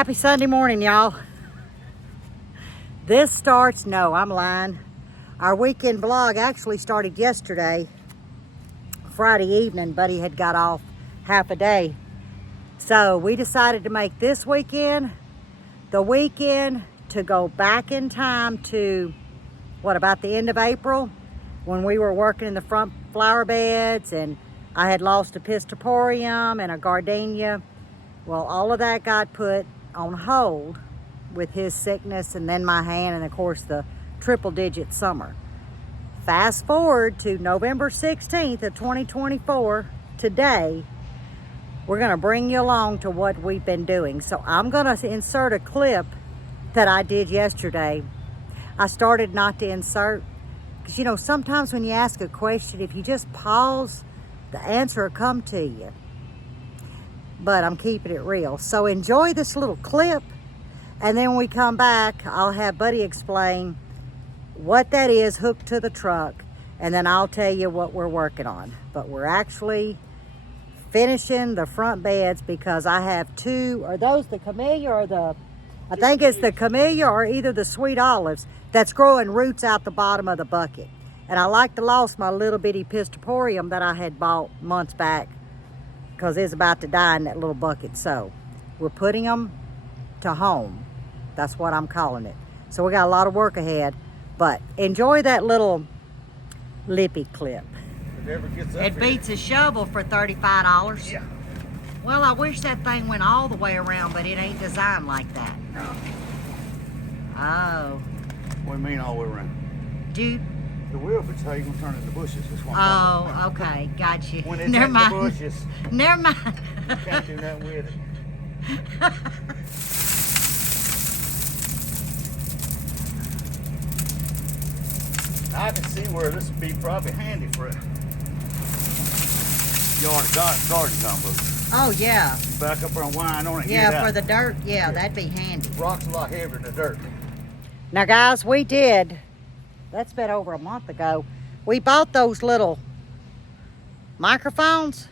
Happy Sunday morning, y'all. No, I'm lying. Our weekend vlog actually started yesterday, Friday evening. Buddy had got off half a day. So we decided to make this weekend the weekend to go back in time to, about the end of April, when we were working in the front flower beds and I had lost a pistoporium and a gardenia. Well, all of that got put on hold with his sickness and then my hand and of course the triple digit summer. Fast forward to November 16th of 2024, today, we're gonna bring you along to what we've been doing. So I'm gonna insert a clip that I did yesterday. I started not to insert, because you know, sometimes when you ask a question, if you just pause, the answer will come to you. But I'm keeping it real. So enjoy this little clip, and then when we come back, I'll have Buddy explain what that is hooked to the truck, and then I'll tell you what we're working on. But we're actually finishing the front beds because I have two. Are those the camellia or the, I think it's the camellia or either the sweet olives that's growing roots out the bottom of the bucket. And I like to lost my little bitty pistoporium that I had bought months back because it's about to die in that little bucket. So we're putting them to home. That's what I'm calling it. So we got a lot of work ahead, but enjoy that little Lippy clip. It beats a shovel for $35. Yeah. Well, I wish that thing went all the way around, but it ain't designed like that. No. Oh. What do you mean all the way around? Dude. The wheel, but it's how you gonna turn it into bushes. That's what I'm talking about. Okay, got you. When it's Never in mind. the bushes, Never mind. you can't do nothing with it. I can see where this would be probably handy for a yard garden compost. Oh, yeah. You back up there and wind on it. Yeah, for the dirt. Yeah, that'd be handy. Rock's a lot heavier than the dirt. Now, guys, that's been over a month ago. We bought those little microphones.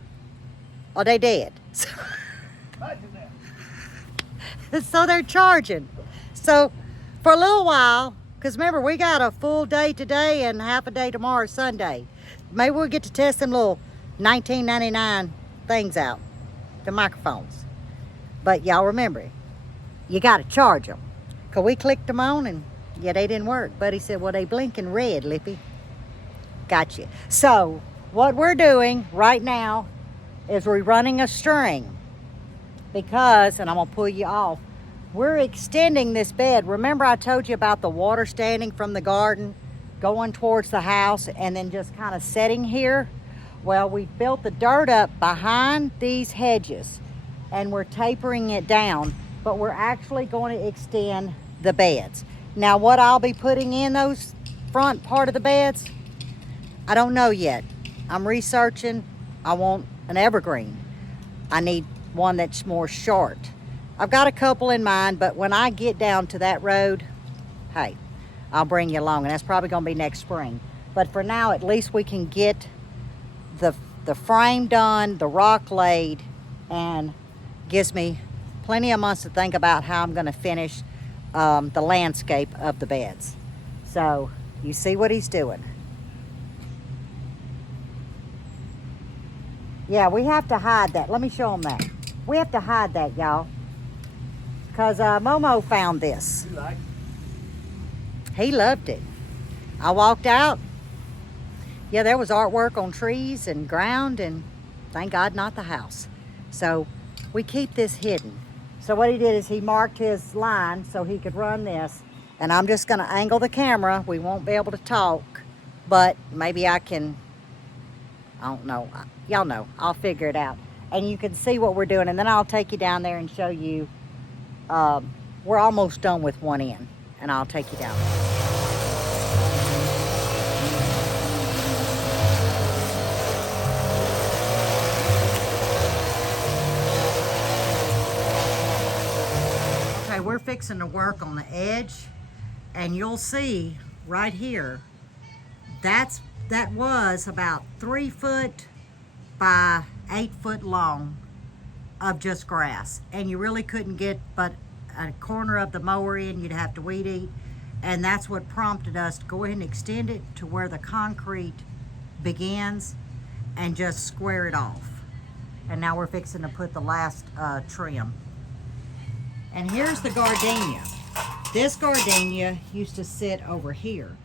Oh, they dead. So they're charging. So for a little while, because remember, we got a full day today and half a day tomorrow, Sunday. Maybe we'll get to test them little $19.99 things out, the microphones. But y'all remember, you got to charge them. Because we clicked them on and yeah, they didn't work. Buddy said, well, they blinking red, Lippy. Got you. So what we're doing right now is we're running a string because, and I'm gonna pull you off, we're extending this bed. Remember I told you about the water standing from the garden going towards the house and then just kind of setting here? Well, we built the dirt up behind these hedges and we're tapering it down, but we're actually going to extend the beds. Now what I'll be putting in those front part of the beds, I don't know yet. I'm researching. I want an evergreen. I need one that's more short. I've got a couple in mind, but when I get down to that road, hey, I'll bring you along, and that's probably gonna be next spring. But for now, at least we can get the frame done, the rock laid, and gives me plenty of months to think about how I'm gonna finish the landscape of the beds. So you see what he's doing. Yeah, we have to hide that. Let me show them that. We have to hide that, y'all. Because Momo found this. You like it? He loved it. I walked out. Yeah, there was artwork on trees and ground, and thank God not the house. So we keep this hidden. So what he did is he marked his line so he could run this. And I'm just gonna angle the camera. We won't be able to talk, but maybe I can, I don't know. Y'all know, I'll figure it out. And you can see what we're doing, and then I'll take you down there and show you. We're almost done with one end, and I'll take you down there. Okay, we're fixing to work on the edge, and you'll see right here, that was about 3 foot by 8 foot long of just grass, and you really couldn't get but a corner of the mower in, you'd have to weed eat. And that's what prompted us to go ahead and extend it to where the concrete begins and just square it off. And now we're fixing to put the last trim. And here's the gardenia. This gardenia used to sit over here,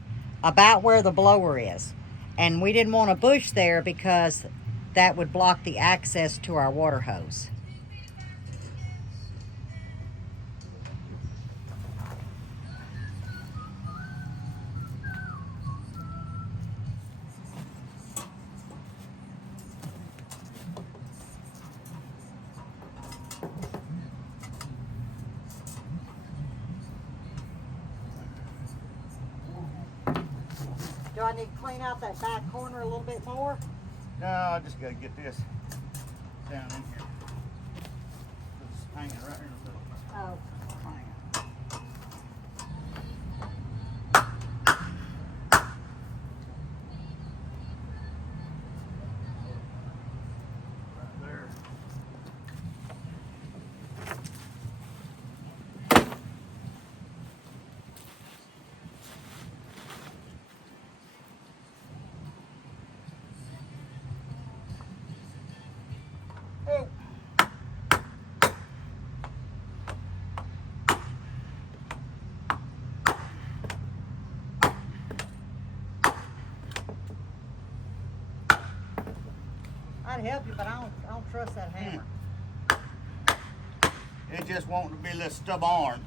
about where the blower is. And we didn't want a bush there because that would block the access to our water hose. Do I need to clean out that back corner a little bit more? No, I just gotta get this down in here. It's hanging right here in the middle. Oh, fine. Right there. Oh. I'd help you, but I don't trust that hammer. It just wanting to be a little stubborn.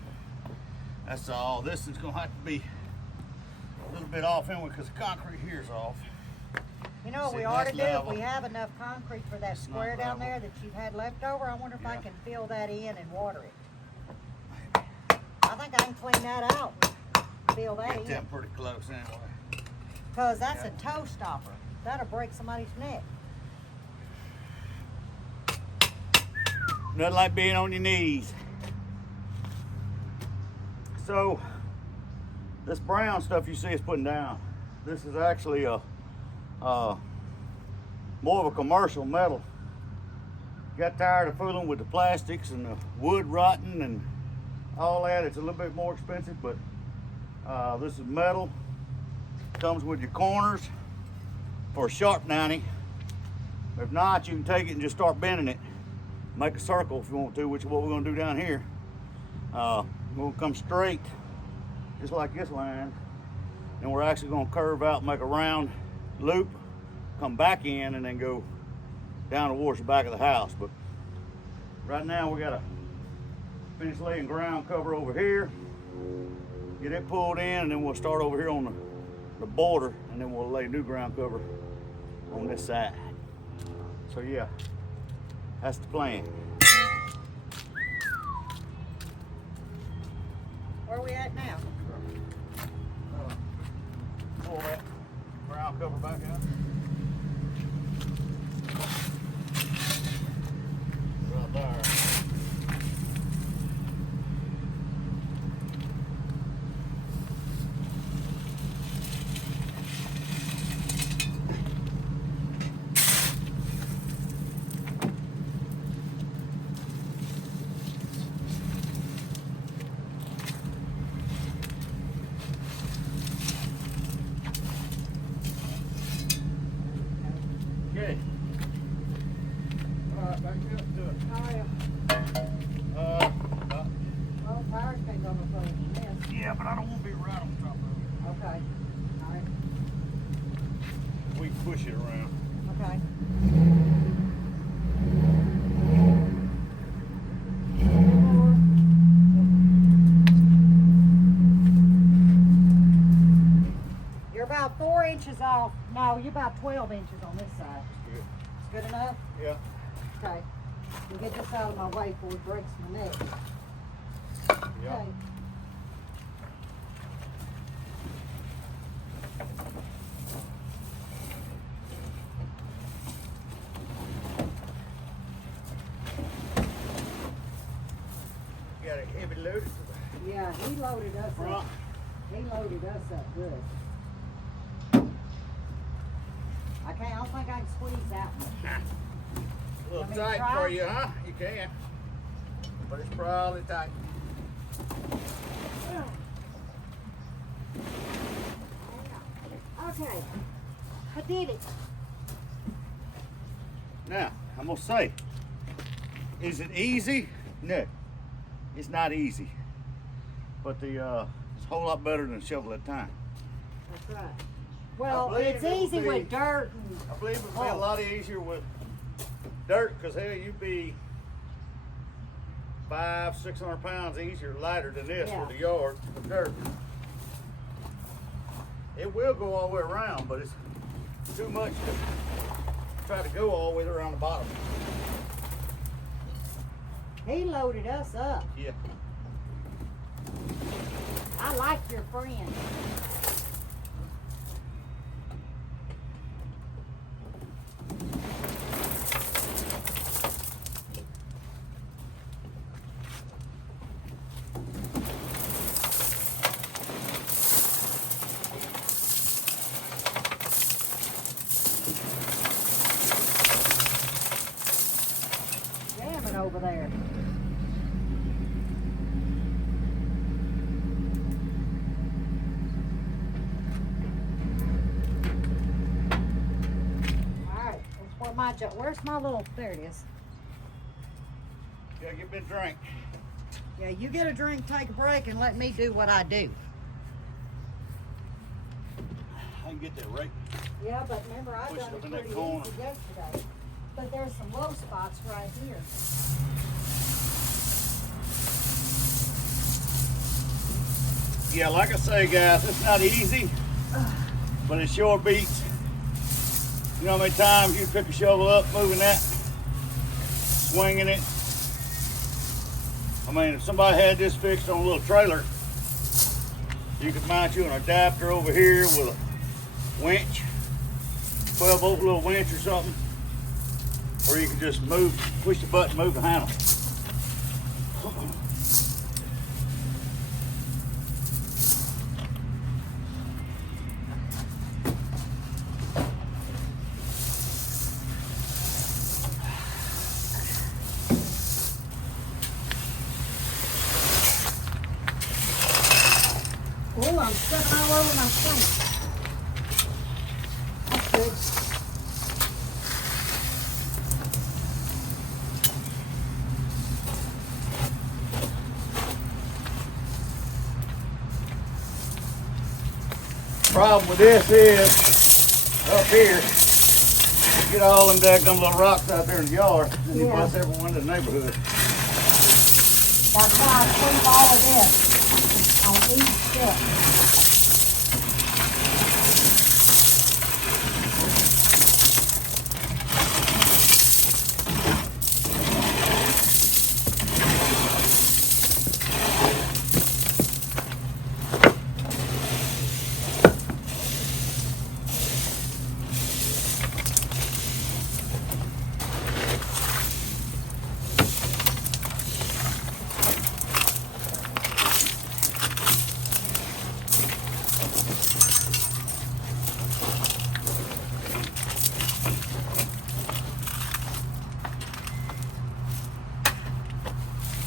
That's all. This is gonna have to be a little bit off anyway because the concrete here is off. You know what See, we ought to that's do? level. If we have enough concrete for that square down there that you've had left over, I wonder if I Yeah. can fill that in and water it. I think I can clean that out. Fill that Get in. them pretty close anyway. Because that's Yeah. a toe stopper. That'll break somebody's neck. Nothing like being on your knees. So, this brown stuff you see us putting down, this is actually a more of a commercial metal. Got tired of fooling with the plastics and the wood rotting and all that. It's a little bit more expensive, but this is metal. Comes with your corners for a sharp 90. If not, you can take it and just start bending it. Make a circle if you want to, which is what we're gonna do down here. We're gonna come straight, just like this line, and we're actually gonna curve out, make a round loop, come back in, and then go down towards the back of the house. But right now we gotta finish laying ground cover over here, get it pulled in, and then we'll start over here on the border, and then we'll lay new ground cover on this side. So yeah, that's the plan. Where are we at now? Pull that ground cover back out. Right there. Okay. All right, back up to it. Oh, yeah. About- Well, power's been going to put in this. yeah, but I don't want to be right on top of Okay. All right. it. We can push it around. Okay. You're about 4 inches off. No, you're about 12 inches on this side. Good. It's good enough? Yeah. Okay. We'll get this out of my way before it breaks my neck. Yeah. Okay. Got a heavy load. Yeah, he loaded us Front. up. He loaded us up good. I don't think I can squeeze that much. A little Want me to tight try? for you, huh? You can. But it's probably tight. Okay, I did it. Now, I'm gonna say, is it easy? No, it's not easy. But it's a whole lot better than a shovel at a time. That's right. Well, believe it's it will easy be- with dirt and I believe it would be a lot easier with dirt, because hell, you'd be 500-600 pounds easier, lighter than this Yeah. with the yard of dirt. It will go all the way around, but it's too much to try to go all the way around the bottom. he loaded us up. Yeah. I like your friend. Jamming over there. Alright, that's where my where's my little, there it is. Gotta get me a drink. Yeah, you get a drink, take a break, and let me do what I do. I can get that right. Yeah, but remember, I Push done it up it in that pretty corner. easy yesterday. But there's some low spots right here. Yeah, like I say, guys, it's not easy, but it sure beats. You know how many times you pick a shovel up, moving that, swinging it. I mean, if somebody had this fixed on a little trailer, you could mount you an adapter over here with a winch, 12-volt little winch or something, or you can just push the button, move the handle. Oh, I'm stepping all over my thing. That's good. Problem with this is, up here, you get all them daggum little rocks out there in the yard, and you Yeah. bust everyone in the neighborhood. That's why I clean all of this on each step.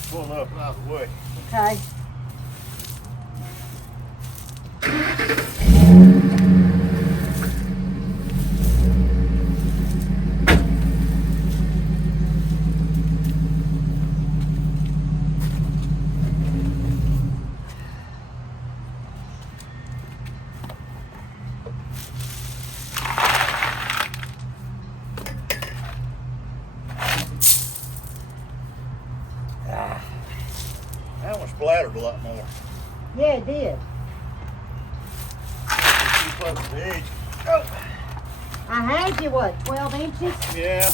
Pull up out of the way. Okay. That one splattered a lot more. Yeah, it did. Keep up to the edge. Oh. I had you, what, 12 inches? Yeah.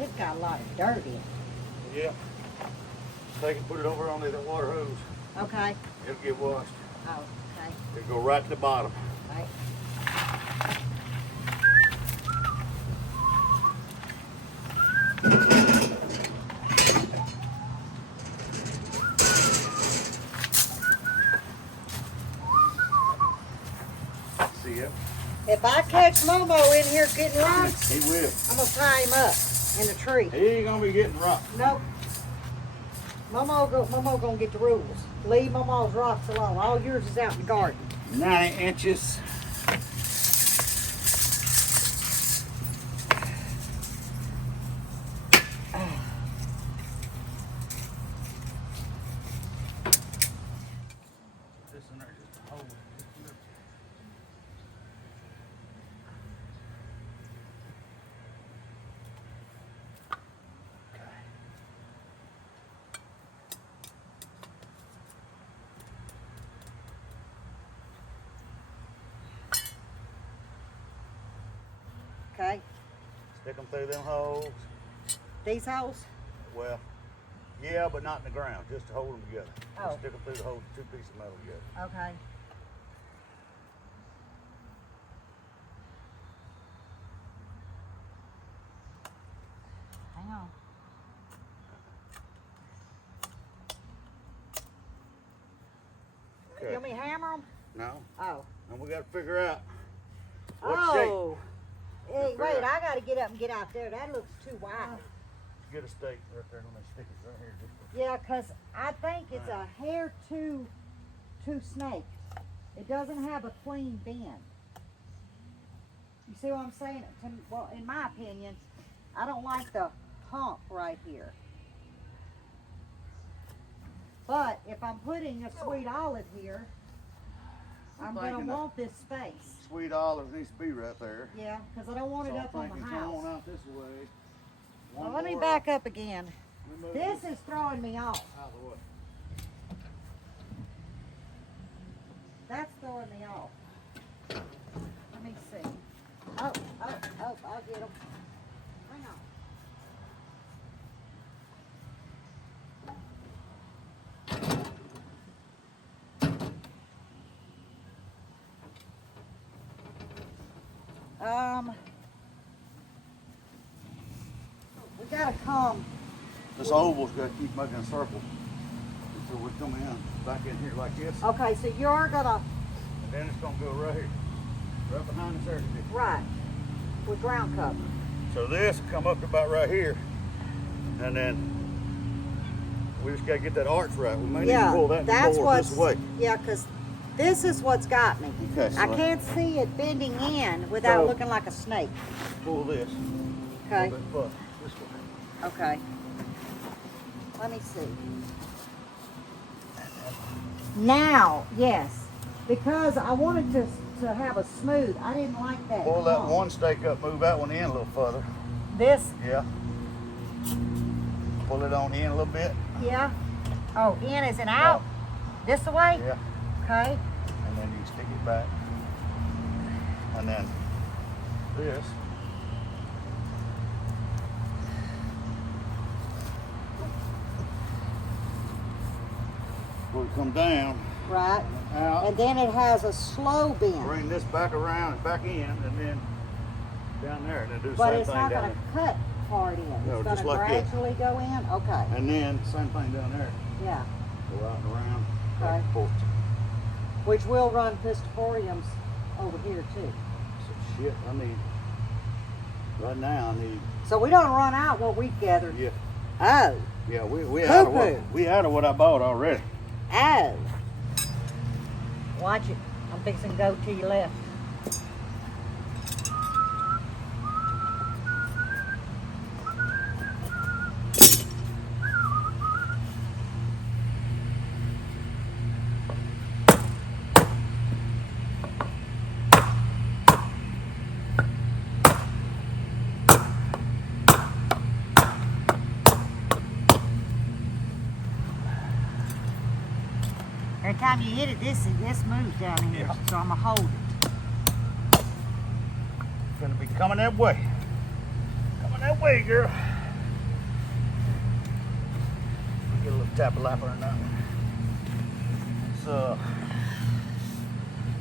It's got a lot of dirt in it. Yeah. Take and put it over on the water hose. Okay. It'll get washed. Oh, okay. It'll go right to the bottom. Right. See it? If I catch Momo in here getting rocks, He will. I'm gonna tie him up in the tree. He ain't gonna be getting rocked. Nope. Momo gonna get the rules. Leave Momo's rocks alone. All yours is out in the garden. 90 inches. This in there just a hole. Okay. Stick them through them holes. These holes? Well, yeah, but not in the ground, just to hold them together. Oh. Just stick them through the holes, two pieces of metal together. Okay. Hang on. Okay. You want me to hammer them? No, Oh. and we got to figure out what Oh. Hey, Figure wait, out. I gotta get up and get out there. That looks too wide. shape. Get a stake right there, and I'm gonna stick it right here. Yeah, 'cause I think it's a hair too snaked. It doesn't have a clean bend. You see what I'm saying? Well, in my opinion, I don't like the hump right here. But if I'm putting a sweet olive here, I'm gonna thinking that want this space. Sweet olive needs to be right there. Yeah, 'cause I don't want it So up on the come house. on out this way. Well, One let me more back up again. Let me move This is throwing me off. out of the way. That's throwing me off. Let me see. Oh, I'll get them. Hang on. We gotta come. This oval's got to keep making a circle until we come in back in here like this, Okay, so you're gonna, and then it's gonna go right here, right behind the circle. right, with ground cover. So this will come up to about right here, and then we just got to get that arch right. We may need to pull that that's more what's, this way. yeah, because this is what's got me. Okay, so I can't see it bending in without So- looking like a snake. pull this. Okay, A little bit further, this way. okay. Let me see. Now, yes, because I wanted to have a smooth. I didn't like that. Pull that hump. one stake up, move that one in a little further. This, Yeah. Pull it on in a little bit. yeah. Oh, in is it out? This way? Yeah. Okay. And then you stick it back. And then this. Will come down, Right. out, And then it has a slow bend. bring this back around and back in, and then down there, and then do the But same it's thing not down going there. to cut hard in. No, It's just going to like this. gradually go in. Okay. And then same thing down there. Yeah. Go out and around, back Okay. and forth. Which will run pisciforiums over here too. So shit, I need, right now I need, So we don't run out what we've gathered. yeah, Oh. yeah, we out of Poo-poo. what, we out of what I bought already. Oh. Watch it. I'm fixing to go to your left. Every time you hit it, this moves down here, Yeah. so I'm gonna hold it. Gonna be coming that way. Coming that way, girl. tap a lapper in that one. It's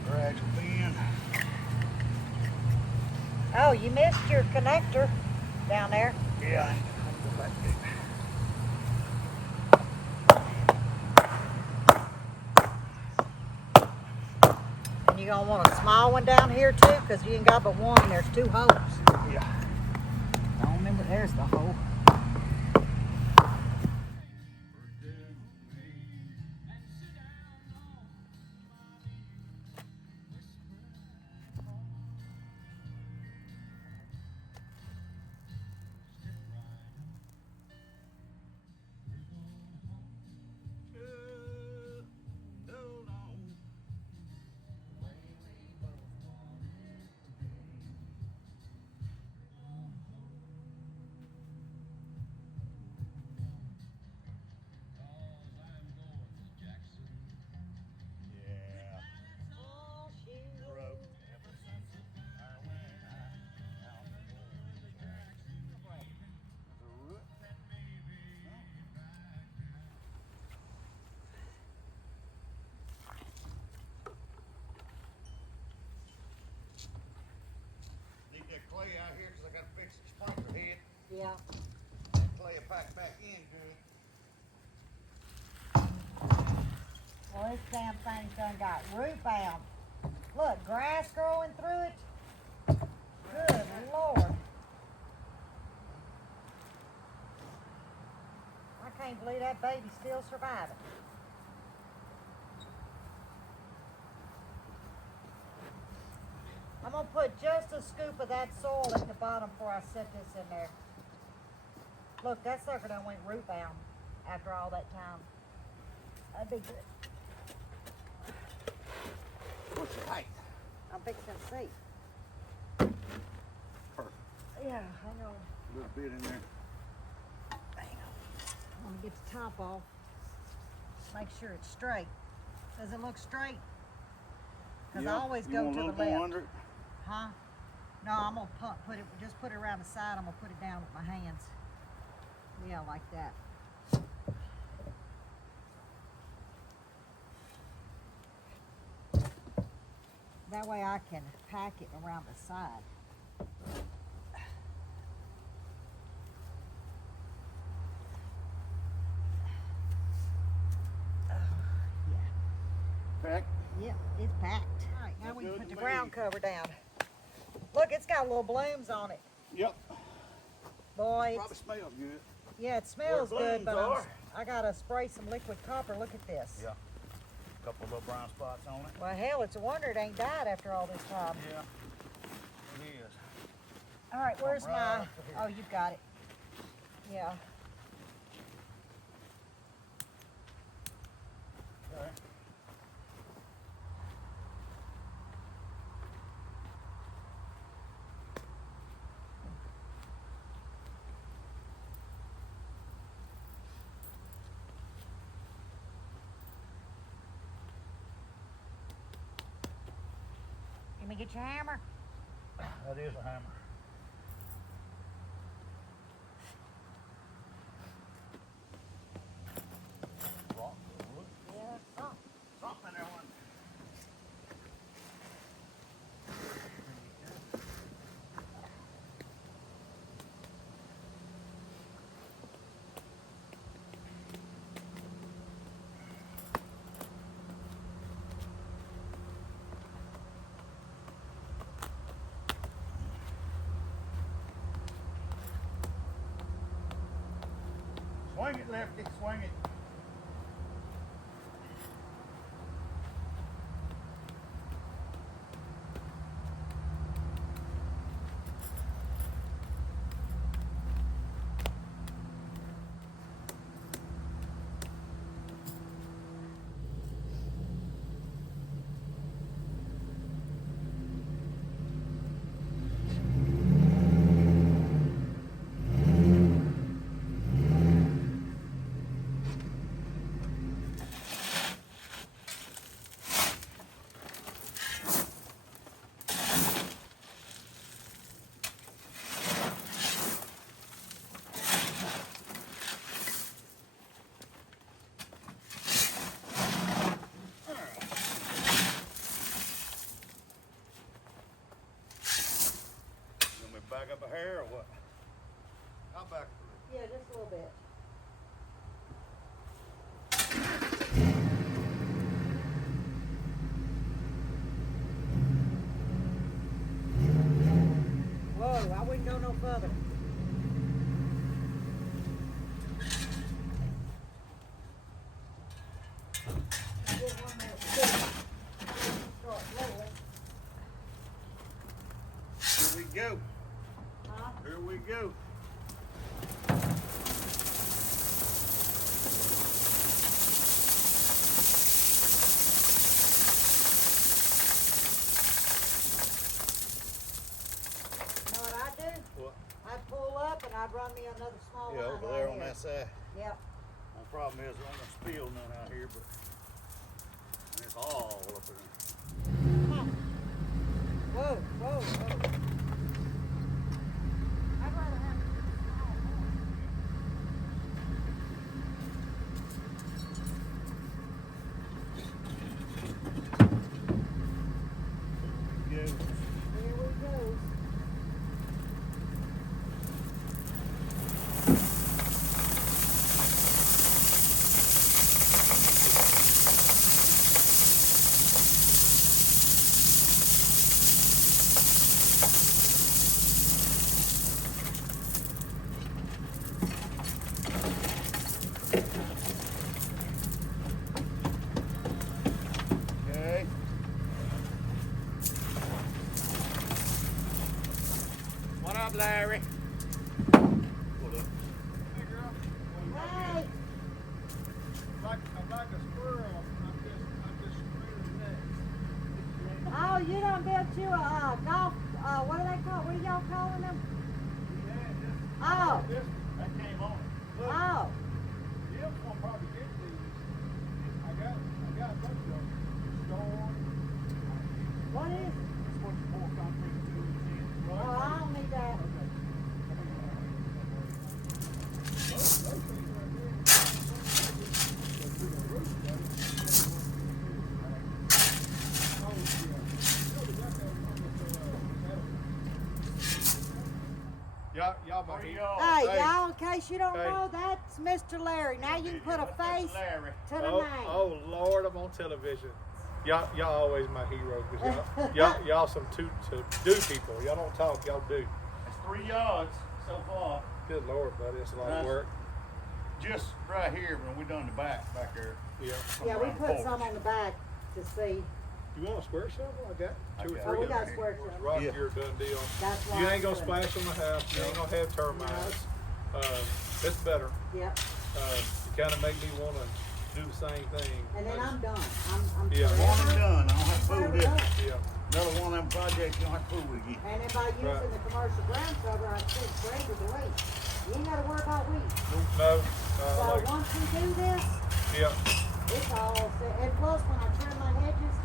gradual bend. Oh, you missed your connector down there. Yeah, I'll go back there. And you're gonna want a small one down here too, because you ain't got but one. There's 2 holes. Yeah. I don't remember. There's the hole. Leave that clay out here because I got to fix the sprinkler head. Yeah. That clay will pack back in good. Well, this damn thing's done got root bound. Look, grass growing through it. Good Lord. I can't believe that baby's still surviving. I'm gonna put just a scoop of that soil at the bottom before I set this in there. Look, that sucker done went root bound after all that time. That'd be good. What's the height? I'm fixing to see. Perfect. Yeah, hang on. A little bit in there. Hang on. I'm gonna get the top off. Make sure it's straight. Does it look straight? Because I always go to the left. Under it? Huh? No, I'm gonna just put it around the side. I'm gonna put it down with my hands. Yeah, like that. That way I can pack it around the side. Pack? Yep, it's packed. All right, now That's we can good put the to ground me. cover down. Look, it's got little blooms on it. Yep. Boy, Probably smells good. yeah, it smells Where good, blooms but are. I gotta spray some liquid copper. Look at this. Yeah. Couple little brown spots on it. Well, hell, it's a wonder it ain't died after all this time. Yeah. It is. All right, where's right my? up here. Oh, you've got it. Yeah. Okay. Let me get your hammer. That is a hammer. Rock, wood, Yeah. Oh. something in there. One. Swing it, Lefty, swing it. back up a hair or what? How back? Yeah, just a little bit. Whoa, I wouldn't go no further. Here we go. Huh? Here we go. Know what I'd do? What? I'd pull up and I'd run me another small Yeah, line over right there on here. that side. Yep. The problem is, I'm gonna spill none out here, but it's all up in there. Come on. Whoa, whoa, whoa. I'd rather have Here we go. Here we go. Okay. What up, Larry? Hold up. Hey girl, Hey, I'm like a squirrel. I'm just screwing next. oh, you done built you a golf, what do they call, what are y'all calling them? Oh, This, That came on. look, oh, Jim's gonna probably get these. I got a bunch of them. Storm. what is it? It's what you pour concrete into in. Oh, I don't need that. Those things right there. They're through the roof, buddy. Oh, yeah. No, we got that y'all my Where heat. y'all? Hey, y'all, in case you don't Hey. know, that's Mr. Larry. Now you can put a face Larry. to the Oh, name. oh Lord, I'm on television. Y'all always my hero because y'all some to do people. Y'all don't talk, y'all do. It's 3 yards so far. Good Lord, buddy, it's a lot of Nice. work. Just right here when we done the back there. Yeah. Yeah, we around the put porch. some on the back to see. You want a square shovel? I got two I or got three. Oh, we of got them. square shovel. Rock, Yeah. you're a done deal. That's why You I'm ain't gonna doing splash on the house. You ain't gonna have termites. It's better. it. Yep. You kind of make me want to do the same thing. And then I'm done. I'm Yeah. One and done. I don't have to fool forever with done. this. Yeah. Another one of them projects you don't have to fool with again. And if I using Right. the commercial ground cover, I think greater the weeds. You ain't gotta worry about weeds. No. So Like, once we do this, yeah. it's all set. And plus, when I trim my hedges,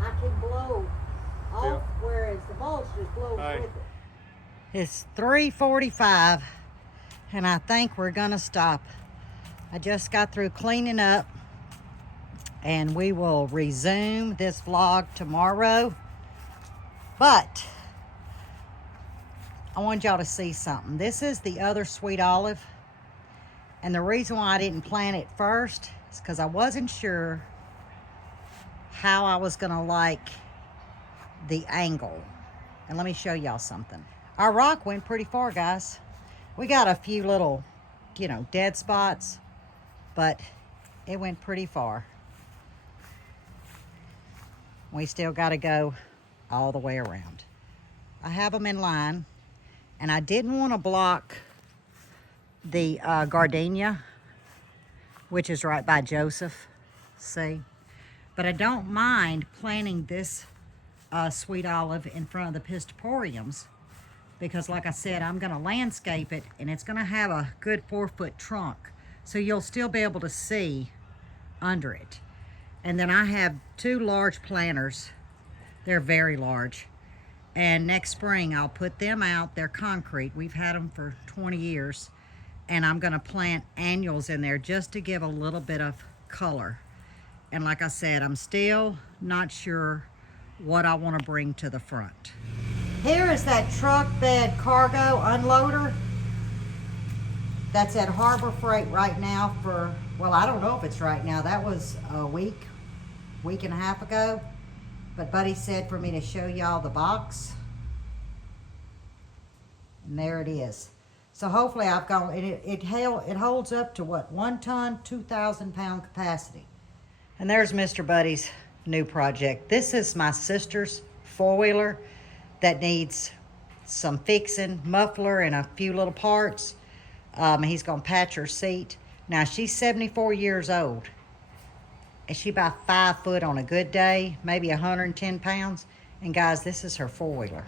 I can blow off, Yeah. whereas the mulch just blows Hey. with it. It's 3:45, and I think we're gonna stop. I just got through cleaning up, and we will resume this vlog tomorrow. But I want y'all to see something. This is the other sweet olive, and the reason why I didn't plant it first is because I wasn't sure how I was gonna like the angle. And let me show y'all something. Our rock went pretty far, guys. We got a few little, dead spots, but it went pretty far. We still got to go all the way around. I have them in line, and I didn't want to block the gardenia, which is right by Joseph, see? But I don't mind planting this sweet olive in front of the piscoporiums because, like I said, I'm going to landscape it, and it's going to have a good 4-foot trunk, so you'll still be able to see under it. And then I have 2 large planters. They're very large. And next spring, I'll put them out. They're concrete. We've had them for 20 years. And I'm going to plant annuals in there just to give a little bit of color. And like I said, I'm still not sure what I want to bring to the front. Here is that truck bed cargo unloader that's at Harbor Freight right now for, well, I don't know if it's right now. That was a week and a half ago. But Buddy said for me to show y'all the box. And there it is. So hopefully I've gone, it holds up to what, 1 ton, 2,000 pound capacity. And there's Mr. Buddy's new project. This is my sister's four-wheeler that needs some fixing, muffler and a few little parts. He's gonna patch her seat. Now she's 74 years old. And she about 5 foot on a good day, maybe 110 pounds. And guys, this is her four-wheeler.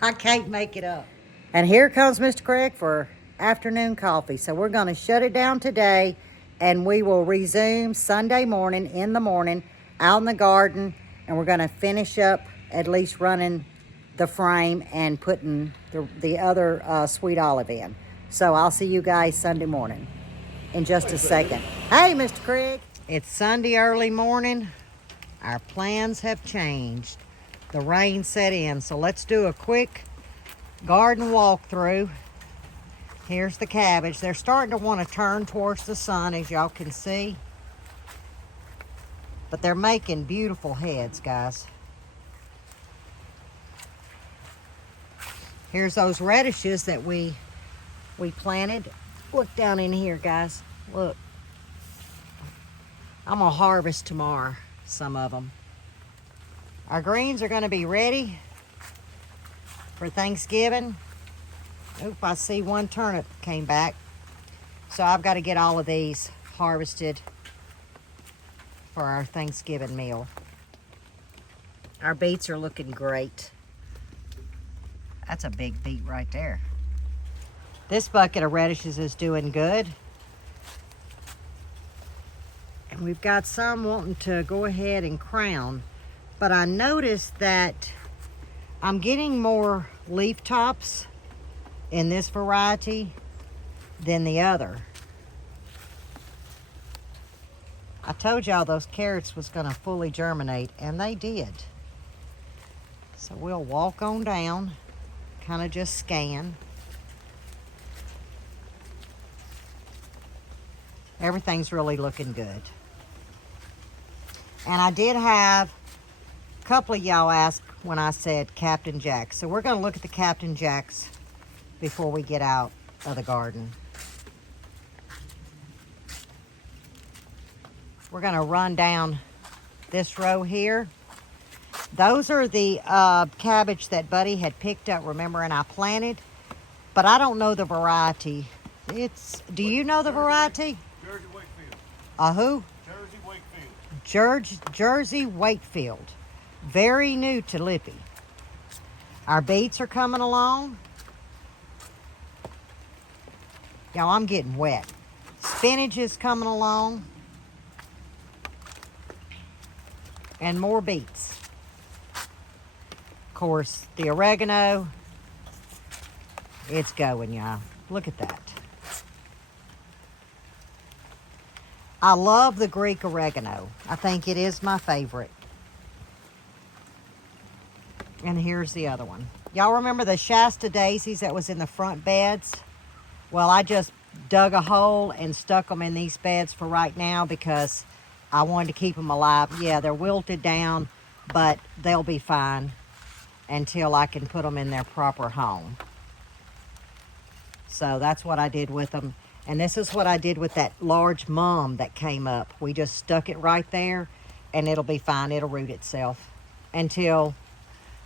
I can't make it up. And here comes Mr. Craig for afternoon coffee. So we're gonna shut it down today and we will resume Sunday morning in the morning out in the garden. And we're gonna finish up at least running the frame and putting the other sweet olive in. So I'll see you guys Sunday morning in just a second. Hey, Mr. Craig. It's Sunday early morning. Our plans have changed. The rain set in, so let's do a quick garden walkthrough. Here's the cabbage. They're starting to want to turn towards the sun, as y'all can see. But they're making beautiful heads, guys. Here's those radishes that we planted. Look down in here, guys. Look. I'm gonna harvest tomorrow, some of them. Our greens are gonna be ready for Thanksgiving. Oop, I see one turnip came back. So I've got to get all of these harvested for our Thanksgiving meal. Our beets are looking great. That's a big beet right there. This bucket of radishes is doing good. And we've got some wanting to go ahead and crown. But I noticed that I'm getting more leaf tops in this variety than the other. I told y'all those carrots was gonna fully germinate, and they did. So we'll walk on down, kind of just scan. Everything's really looking good. And I did have a couple of y'all ask when I said Captain Jack's. So we're gonna look at the Captain Jack's before we get out of the garden. We're gonna run down this row here. Those are the cabbage that Buddy had picked up, remember, and I planted. But I don't know the variety. Do you know the variety? Jersey Wakefield. Who? Jersey Wakefield. Jersey Wakefield. Very new to Lippy. Our beets are coming along. Y'all, I'm getting wet. Spinach is coming along. And more beets. Of course, the oregano, it's going, y'all. Look at that. I love the Greek oregano. I think it is my favorite. And here's the other one. Y'all remember the Shasta daisies that was in the front beds? Well, I just dug a hole and stuck them in these beds for right now because I wanted to keep them alive. Yeah, they're wilted down, but they'll be fine until I can put them in their proper home. So that's what I did with them. And this is what I did with that large mum that came up. We just stuck it right there and it'll be fine. It'll root itself until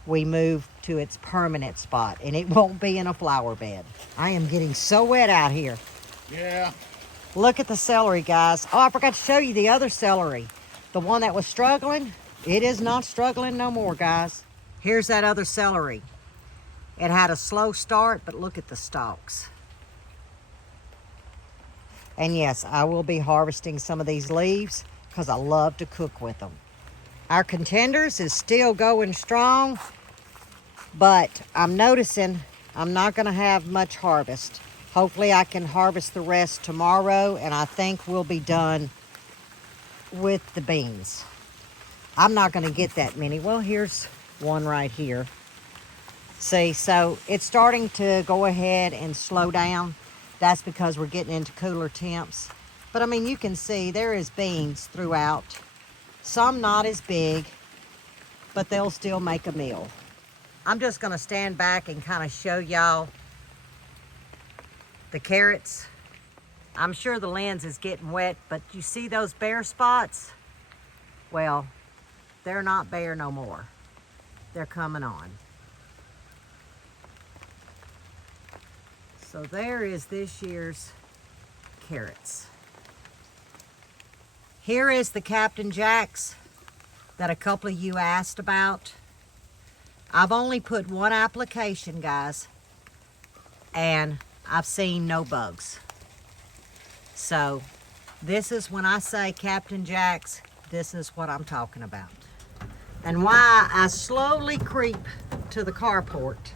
we move to its permanent spot, and it won't be in a flower bed. I am getting so wet out here. Yeah. Look at the celery, guys. Oh, I forgot to show you the other celery. The one that was struggling, it is not struggling no more, guys. Here's that other celery. It had a slow start, but look at the stalks. And yes, I will be harvesting some of these leaves because I love to cook with them. Our contenders is still going strong, but I'm noticing I'm not going to have much harvest. Hopefully I can harvest the rest tomorrow, and I think we'll be done with the beans. I'm not going to get that many. Well, here's one right here. See, so it's starting to go ahead and slow down. That's because we're getting into cooler temps. But I mean, you can see there is beans throughout. Some not as big, but they'll still make a meal. I'm just gonna stand back and kind of show y'all the carrots. I'm sure the lens is getting wet, but you see those bare spots? Well, they're not bare no more. They're coming on. So there is this year's carrots. Here is the Captain Jacks that a couple of you asked about. I've only put one application, guys, and I've seen no bugs. So this is when I say Captain Jacks, this is what I'm talking about. And why I slowly creep to the carport.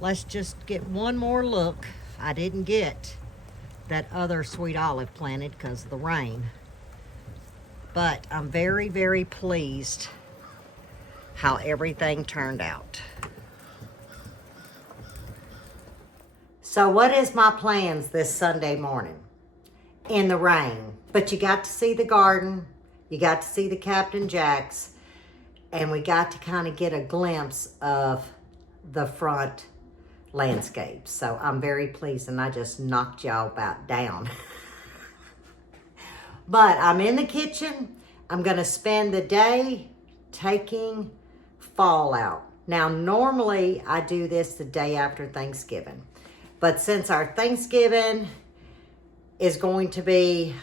Let's just get one more look. I didn't get that other sweet olive planted because of the rain. But I'm very, very pleased how everything turned out. So what is my plans this Sunday morning? In the rain. But you got to see the garden. You got to see the Captain Jacks. And we got to kind of get a glimpse of the front landscape. So I'm very pleased, and I just knocked y'all about down. But I'm in the kitchen. I'm gonna spend the day taking fall out. Now, normally I do this the day after Thanksgiving. But since our Thanksgiving is going to be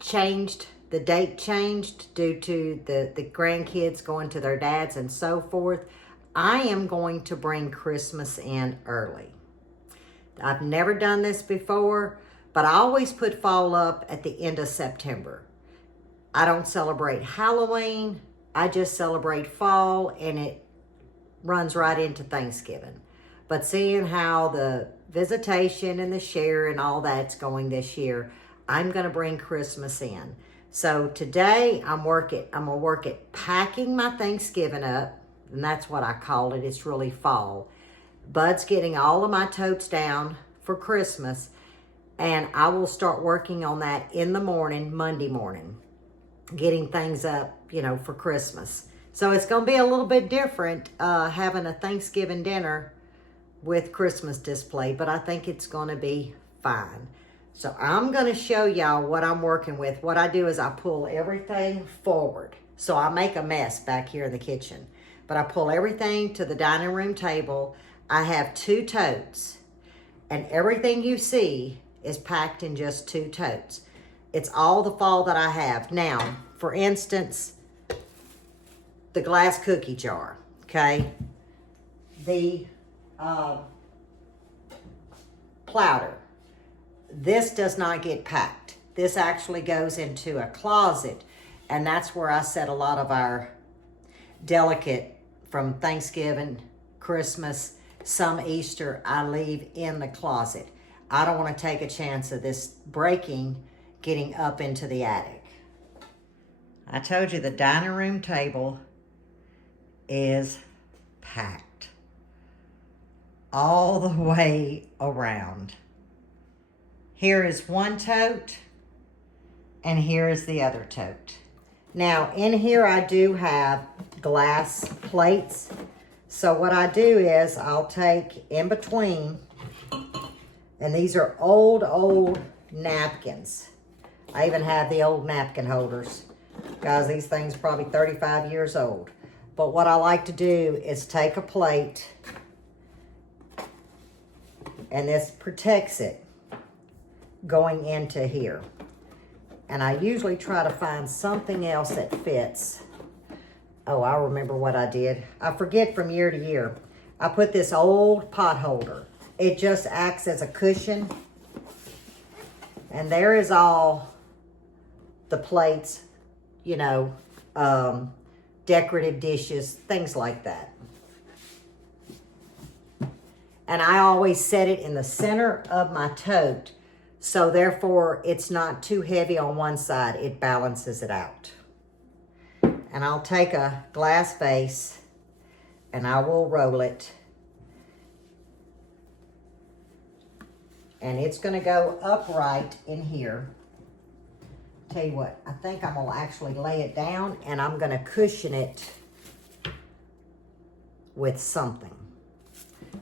changed, the date changed due to the grandkids going to their dads and so forth, I am going to bring Christmas in early. I've never done this before, but I always put fall up at the end of September. I don't celebrate Halloween. I just celebrate fall, and it runs right into Thanksgiving. But seeing how the visitation and the share and all that's going this year, I'm going to bring Christmas in. So today I'm going to work at packing my Thanksgiving up. And that's what I call it. It's really fall. Bud's getting all of my totes down for Christmas, and I will start working on that in the morning, Monday morning, getting things up, for Christmas. So it's going to be a little bit different having a Thanksgiving dinner with Christmas display, but I think it's going to be fine. So I'm going to show y'all what I'm working with. What I do is I pull everything forward. So I make a mess back here in the kitchen. But I pull everything to the dining room table. I have 2 totes. And everything you see is packed in just 2 totes. It's all the fall that I have. Now, for instance, the glass cookie jar, okay? The plowder. This does not get packed. This actually goes into a closet, and that's where I set a lot of our delicate from Thanksgiving, Christmas, some Easter, I leave in the closet. I don't want to take a chance of this breaking, getting up into the attic. I told you the dining room table is packed all the way around. Here is one tote, and here is the other tote. Now, in here I do have glass plates. So what I do is I'll take in between, and these are old napkins. I even have the old napkin holders. Guys, these things are probably 35 years old. But what I like to do is take a plate, and this protects it going into here. And I usually try to find something else that fits. Oh, I remember what I did. I forget from year to year. I put this old pot holder. It just acts as a cushion. And there is all the plates, decorative dishes, things like that. And I always set it in the center of my tote. So therefore, it's not too heavy on one side. It balances it out. And And I'll take a glass vase and I will roll it. And it's gonna go upright in here. Tell you what, I think I'm gonna actually lay it down and I'm gonna cushion it with something.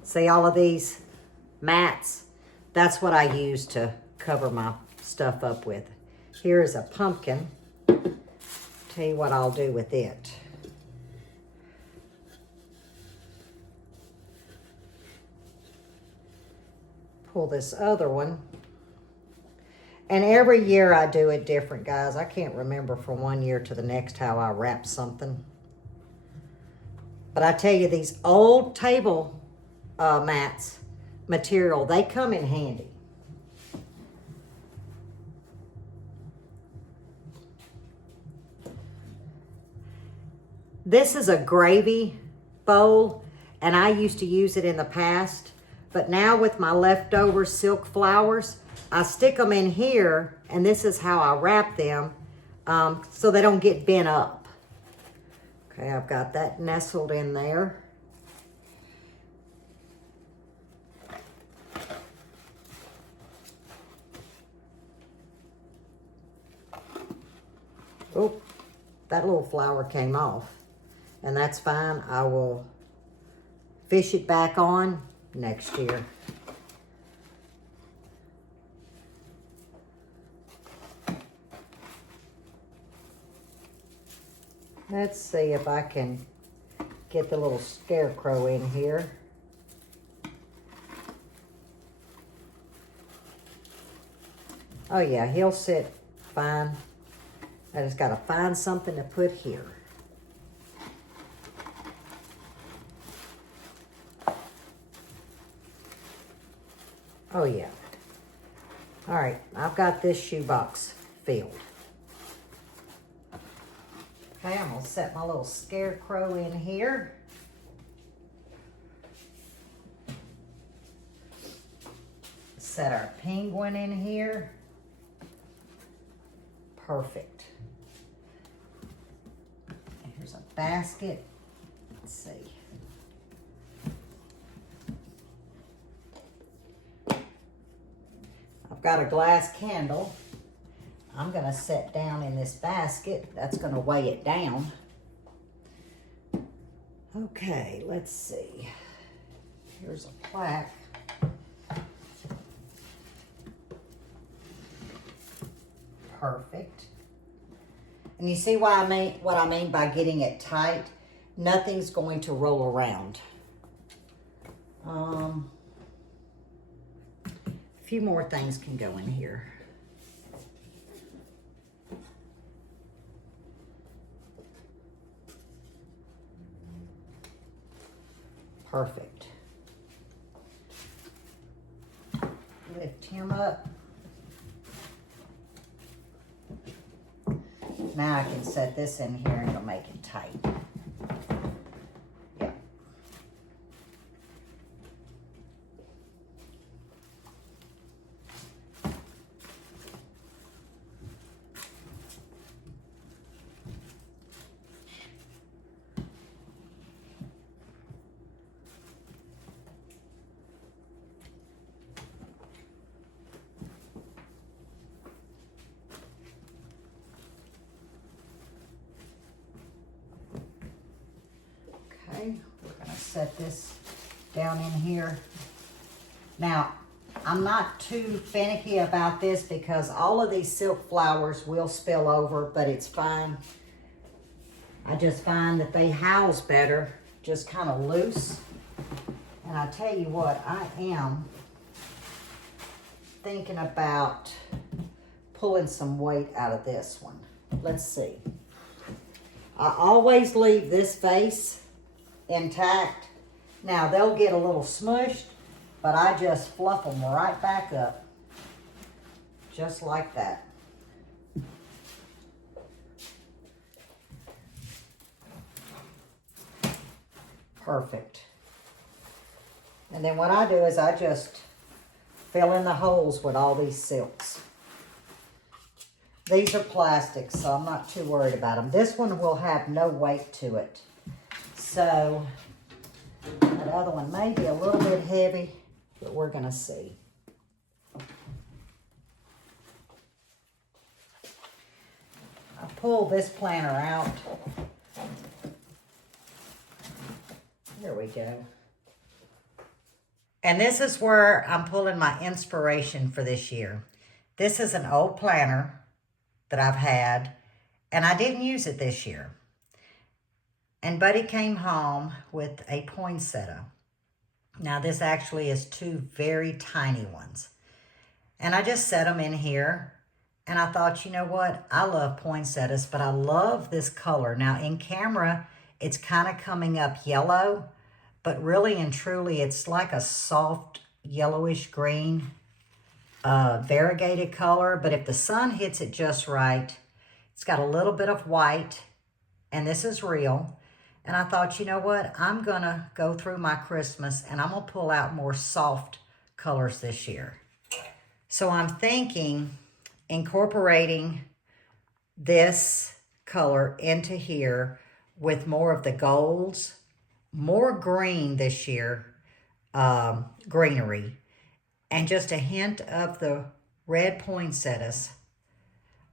See all of these mats? That's what I use to cover my stuff up with. Here is a pumpkin. Tell you what I'll do with it. Pull this other one. And every year I do it different, guys. I can't remember from one year to the next how I wrap something. But I tell you, these old table mats material, they come in handy. This is a gravy bowl, and I used to use it in the past. But now with my leftover silk flowers, I stick them in here, and this is how I wrap them so they don't get bent up. Okay, I've got that nestled in there. Oh, that little flower came off, and that's fine. I will fish it back on next year. Let's see if I can get the little scarecrow in here. Oh yeah, he'll sit fine. I just gotta find something to put here. Oh yeah. All right, I've got this shoebox filled. Okay, I'm gonna set my little scarecrow in here. Set our penguin in here. Perfect. Here's a basket. Let's see. I've got a glass candle. I'm gonna set down in this basket. That's gonna weigh it down. Okay, let's see. Here's a plaque. Perfect. And you see what I mean by getting it tight? Nothing's going to roll around. A few more things can go in here. Perfect. Lift him up. Now I can set this in here and it'll make it tight. Yep. We're gonna set this down in here. Now, I'm not too finicky about this because all of these silk flowers will spill over, but it's fine. I just find that they house better, just kind of loose. And I tell you what, I am thinking about pulling some weight out of this one. Let's see. I always leave this vase intact. Now they'll get a little smushed, but I just fluff them right back up. Just like that. Perfect. And then what I do is I just fill in the holes with all these silks. These are plastics, so I'm not too worried about them. This one will have no weight to it. So, that other one may be a little bit heavy, but we're going to see. I pulled this planner out. There we go. And this is where I'm pulling my inspiration for this year. This is an old planner that I've had, and I didn't use it this year. And Buddy came home with a poinsettia. Now this actually is 2 very tiny ones. And I just set them in here, and I thought, you know what? I love poinsettias, but I love this color. Now in camera, it's kind of coming up yellow, but really and truly, it's like a soft yellowish green, variegated color. But if the sun hits it just right, it's got a little bit of white, and this is real. And I thought, you know what? I'm going to go through my Christmas, and I'm going to pull out more soft colors this year. So I'm thinking incorporating this color into here with more of the golds, more green this year, greenery, and just a hint of the red poinsettias.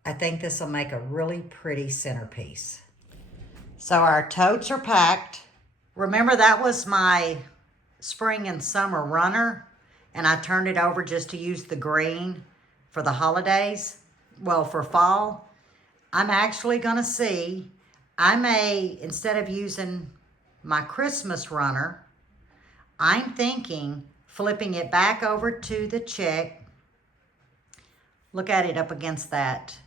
I think this will make a really pretty centerpiece. So our totes are packed. Remember, that was my spring and summer runner, and I turned it over just to use the green for the holidays. Well, for fall, I'm actually going to see, I may, instead of using my Christmas runner, I'm thinking flipping it back over to the check. Look at it up against that.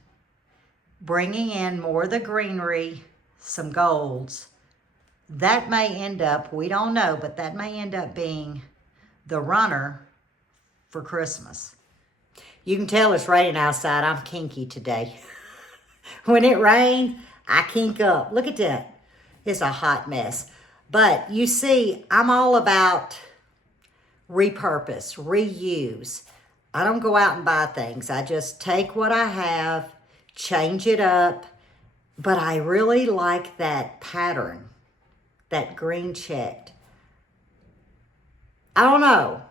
Bringing in more of the greenery, some golds. That may end up, we don't know, but that may end up being the runner for Christmas. You can tell it's raining outside. I'm kinky today. When it rains, I kink up. Look at that. It's a hot mess. But you see, I'm all about repurpose, reuse. I don't go out and buy things. I just take what I have, change it up. But I really like that pattern, that green checked. I don't know.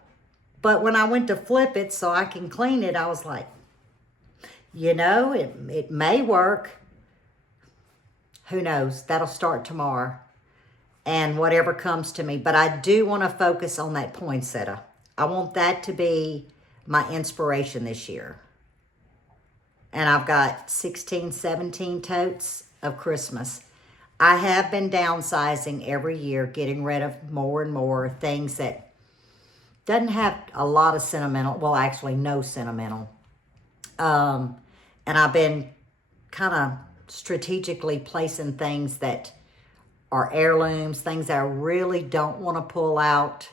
But when I went to flip it so I can clean it, I was like, you know, it may work. Who knows? That'll start tomorrow. And whatever comes to me. But I do want to focus on that poinsettia. I want that to be my inspiration this year. And I've got 16, 17 totes of Christmas. I have been downsizing every year, getting rid of more and more things that doesn't have a lot of sentimental, well, actually no sentimental. And I've been kind of strategically placing things that are heirlooms, things that I really don't want to pull out.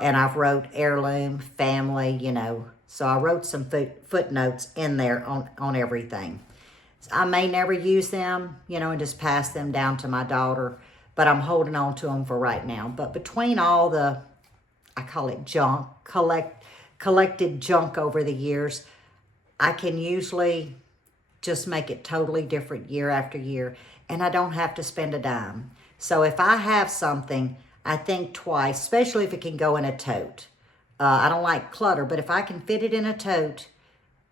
And I've wrote heirloom, family, you know. So I wrote some footnotes in there on everything. So I may never use them, you know, and just pass them down to my daughter. But I'm holding on to them for right now. But between all the, I call it junk, collected junk over the years, I can usually just make it totally different year after year. And I don't have to spend a dime. So if I have something, I think twice, especially if it can go in a tote. I don't like clutter, but if I can fit it in a tote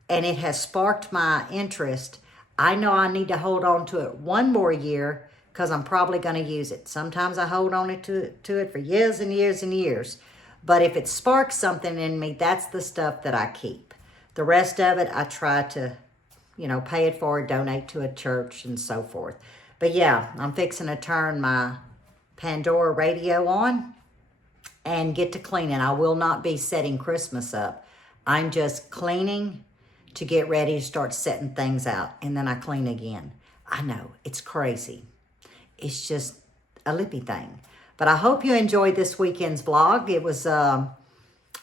and it has sparked my interest, I know I need to hold on to it one more year because I'm probably going to use it. Sometimes I hold on to it for years and years and years. But if it sparks something in me, that's the stuff that I keep. The rest of it, I try to, you know, pay it forward, donate to a church and so forth. But yeah, I'm fixing to turn my Pandora radio on and get to cleaning. I will not be setting Christmas up. I'm just cleaning to get ready to start setting things out. And then I clean again. I know, it's crazy. It's just a Lippy thing. But I hope you enjoyed this weekend's vlog. It was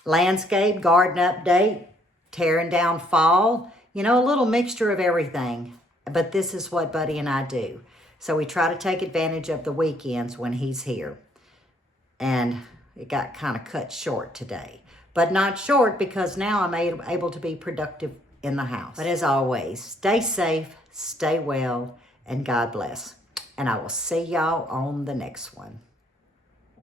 landscape, garden update, tearing down fall. You know, a little mixture of everything. But this is what Buddy and I do. So we try to take advantage of the weekends when he's here. And it got kind of cut short today. But not short because now I'm able to be productive in the house. But as always, stay safe, stay well, and God bless. And I will see y'all on the next one.